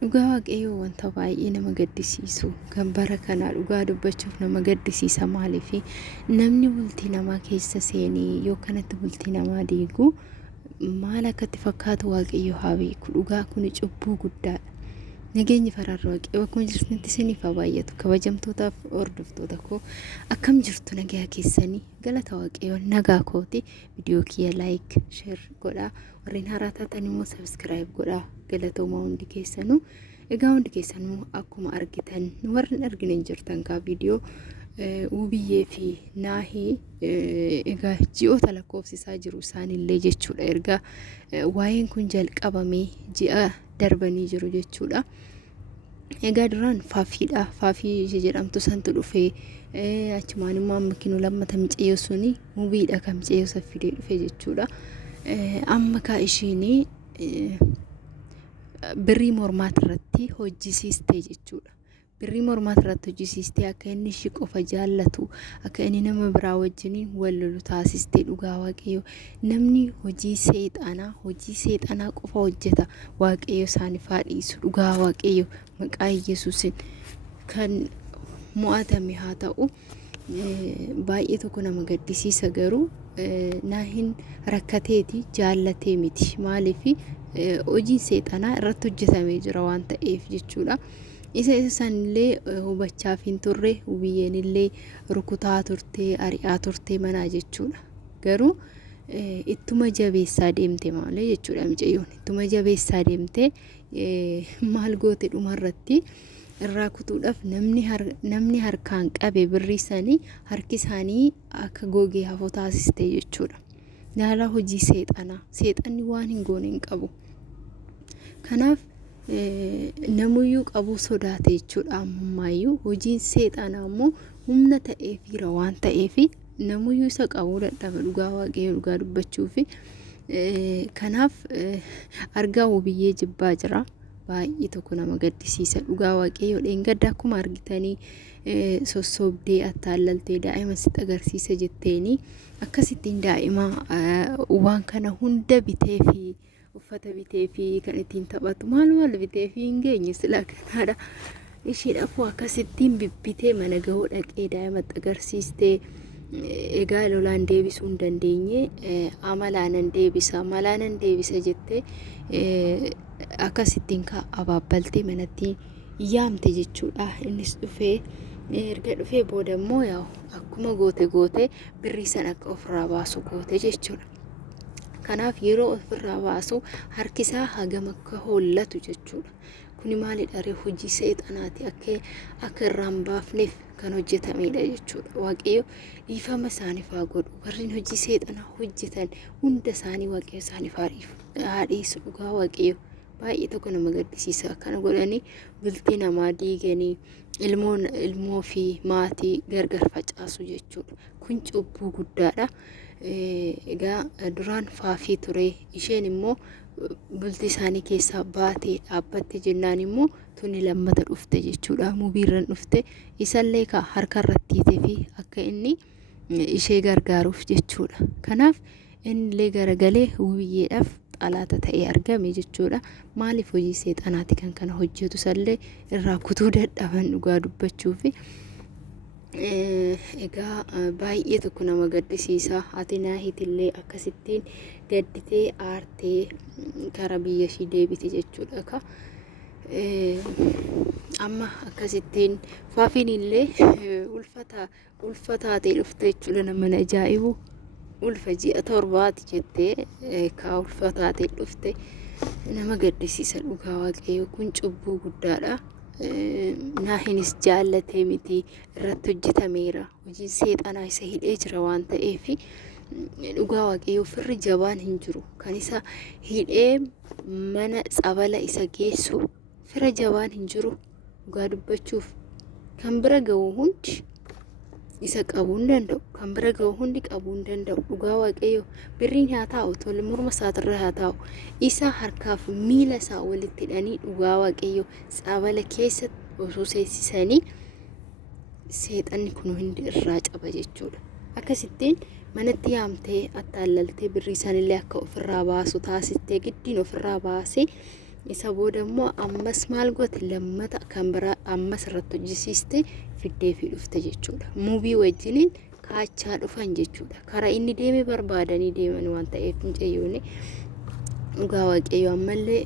Dhugaa waaqayyoo wanta baay'ee nama gaddisiisu kan bara kanaa dhugaa dubbachuuf nama gaddisiisa maaliifi namni bultii namaa keessa seenee yoo kanatti bultii namaa diigu maal akkatti fakkaatu waaqayyo haa beeku. Dhugaa kun cubbuu guddaadha. Nageenyi fararra waaqayyo akkuma jirtanitti isiniif haa baay'atu. Kabajamtootaaf hordoftoota koo akkam jirtu nagaa keessanii galata waaqayyo nagaa kooti. Viidiyoo kiyya like share godhaa. Warreen haaraa taatan immoo subscribe godhaa. Galatooma hundi keessanuu. Egaa hundi keessanuu akkuma argitan warreen arginu jirtan kaa viidiyoo Ubiyyee fi Naahii egaa ji'oota lakkoofsisaa jiru isaanillee jechuudha. Erga waa'een kun jalqabamee ji'a darbanii jiru jechuudha. Egaa duraan Faafiidha. Faafii jedhamtu santu dhufee achumaan immoo amma kinuu lammata miceeyyo suni Ubiidha kan miceeyyo saffidee dhufe jechuudha. Amma kaa ishiinii birrii mormaat irratti hojjisiistee jechuudha. Birrii mormaat irratti hojjisiistee akka inni ishii qofa jaallatu akka inni nama biraa wajjiniin wal lolu taasistee dhugaa waaqayyo. Namni hojii seexanaa qofa hojjeta. Waaqayyo isaaniif haa dhiisu. Dhugaa waaqayyo maqaa Yesuusin kan mo'atame haa ta'u. Baay'ee tokko nama gaddisiisa garuu Naahiin rakkateeti jaallatee miti. Maaliifi hojiin seexanaa irratti hojjetamee jira waan ta'eef jechuudha. Isa sanillee hubachaaf hin turre Ubiyyeen illee rukutaa turtee ari'aa turtee manaa jechuudha. Garuu ittuma jabeessaa deemte malee jechuudha mucayyoon ittuma jabeessaa deemte maal goote dhumarratti irraa kutuudhaaf namni harkaan qabe birrii sanii harki isaanii akka gogee hafoo taasiste jechuudha. Yaala hojii seexanni waan hin goone hin qabu. Kanaaf namuyyuu qabu sodaate jechuudha. Ammaayyuu hojiin seexanaa immoo humna ta'eefiira waan ta'eefi namuyyuu isa qabuu dadhaba dhugaa waaqayyo dhugaa dubbachuufi. Kanaaf argaa Ubiyyee jibbaa jira. Baay'ee tokko nama gaddisiisa dhugaa waaqayyo. Dheengadda akkuma argitanii sossobdee attaallaltee daa'ima sitti agarsiisa jetteeni akkasittiin daa'ima waan kana hunda bitee fi uffata bitee fi kan ittiin taphatu maal bitee fi hin geenye sila kanaadha. Isheedhaaf akkasittiin bibbitee mana gahuu dhaqee daa'imatti agarsiistee egaa lolaan deebisuu hin dandeenye amalaanan deebisa jettee akkasittiin abaabbaltee manatti yaamte jechuudha. Innis dhufee erga dhufee booda immoo yaa akkuma goote birrii sana akka ofirraa baasu goote jechuudha. Kanaaf yeroo ofirraa baasu harkisaa hagam akka hollatu jechuudha. Kuni maalidha ree hojii seexanaati akka irraan baafneef kan hojjetamedha jechuudha. Waaqayyo dhiifama isaaniif haa godhu. Warreen hojii seexanaa hojjetan hunda isaanii waaqayyo isaaniif haa dhiisu dhugaa waaqayyo. Baay'ee tokko nama gaddisiisa. Kana godhanii bultii namaa diiganii ilmoo fi maatii gargar facaasu jechuudha. Kun cubbuu guddaadha. Egaa duraan Faafii ture. Isheen immoo bultii isaanii keessaa baatee dhaabbatte jennaan immoo tuni lammata dhufte jechuudha. Mubiirran dhufte isallee harka irratti hiitee fi akka inni ishee gargaaruuf jechuudha. Kanaaf innillee garagalee Ubiyyeedhaaf xalaata ta'ee argame jechuudha. Maaliif hojii seexanaati kan kana hojjetu sallee irraa kutuu dadhaban dhugaa dubbachuufi. Egaa baay'ee tokko nama gaddisiisa. Ati Naahiitillee akkasittiin gadditee aartee gara biyya ishii deebite jechuudha. Amma akkasittiin Faafiin illee ulfataatee dhufte jechuudha. Nama ajaa'ibu ulfa ji'a torbaati jettee ulfataatee dhufte nama gaddisiisa dhugaa waaqayyo. Kun cubbuu guddaadha. Naahiinis jaallatee miti irratti hojjetameera. Hojiin seexanaa isa hidhee jira waan ta'eef dhugaa waaqayyo firri jabaan hin jiru. Kan isa hidhee mana tsabala isa geessu fira jabaan hin jiru dhugaa dubbachuuf. Kan bira ga'u hundi isa qabuu hin danda'u. Kan bira ga'u hundi qabuu hin danda'u. Dhugaa waaqayyo birriin haa taa'u tole morma isaatirra haa taa'u. Isa harkaaf miila isaa walitti hidhanii dhugaa waaqayyo tsabala keessatti osoo seensisanii seexanni kun hundi irraa caba jechuudha. Akkasittiin manatti yaamtee attaallaltee birrii sanillee akka ofirraa baasu taasistee giddiin ofirraa baasee isa boodammoo ammas maal goote lammata kan biraa ammas irratti hojjisiiste fiddee fi dhufte jechuudha. Muubii wajjiniin kaachaa dhufan jechuudha. Karaa inni deeme barbaadanii deeman waan ta'eef mucayyoon dhugaa waaqayyo ammallee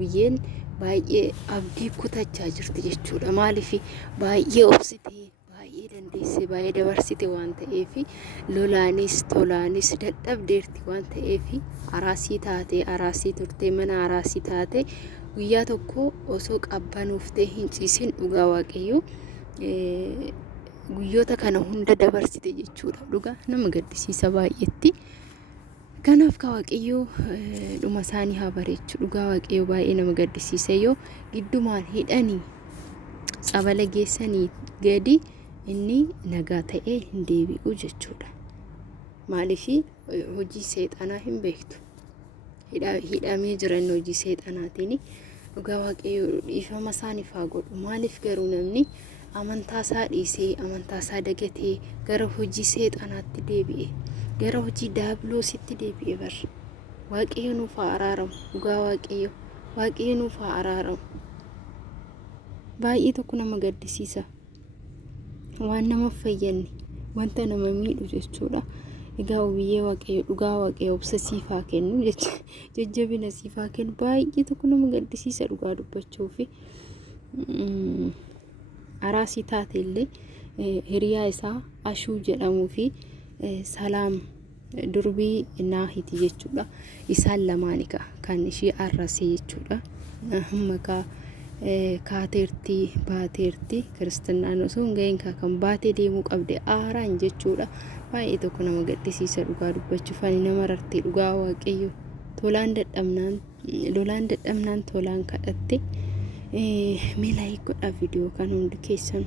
biyyeen baay'ee abdii kutachaa jirti jechuudha. Maaliif baay'ee obsitee baay'ee dandeessee baay'ee dabarsite waan ta'eef lolaanis tolaanis dadhabdeerti waan ta'eef araasii taatee araasii turtee mana araasii taatee guyyaa tokko osoo qabbanuuftee hin ciisin dhugaa waaqayyo guyyoota kana hunda dabarsite jechuudha. Dhugaa nama gaddisiisa baay'eetti. Kanaaf ka waaqayyo dhuma isaanii haa bareechu. Dhugaa waaqayyo baay'ee nama gaddisiise yoo giddumaan hidhanii tsabala geessanii gadi inni nagaa ta'ee hin deebi'u jechuudha. Maaliif hojii seexanaa hin beektu. Hidhamee jiran hojii seexanaatiin dhugaa waaqayyo dhiifama isaaniif haa godhu. Maaliif garuu namni amantaa isaa dhiisee amantaa isaa dagatee gara hojii seexanaatti deebi'e. Gara hojii daabiloositti deebi'e bar. Waaqayyo nuuf haa araaramu. Dhugaa waaqayyo nuuf haa araaramu. Baay'ee tokko nama gaddisiisa. Waan nama fayyadne wanta nama miidhu jechuudha. Egaa biyyee waaqayyo dhugaa waaqayyo obsa siifaa kennu jajjabina siifaa kennu baay'ee tokko nama gaddisiisa dhugaa dubbachuufi araasii taate illee hiriyaa isaa Ashuu jedhamuu fi Salaam durbii naahiti jechuudha. Isaan lamaanikaa kan ishii arrasee jechuudha. Hammakaa kaateertii baateertii kiristaanaan osoo hin gahin kan baatee deemuu qabde aaraan jechuudha. Baay'ee tokko nama gaddisiisa dhugaa dubbachuuf ani nama rartee dhugaa waaqayyo lolaan dadhabnaan tolaan kadhatte meelaa godha viidiyoo kan hundi keessan.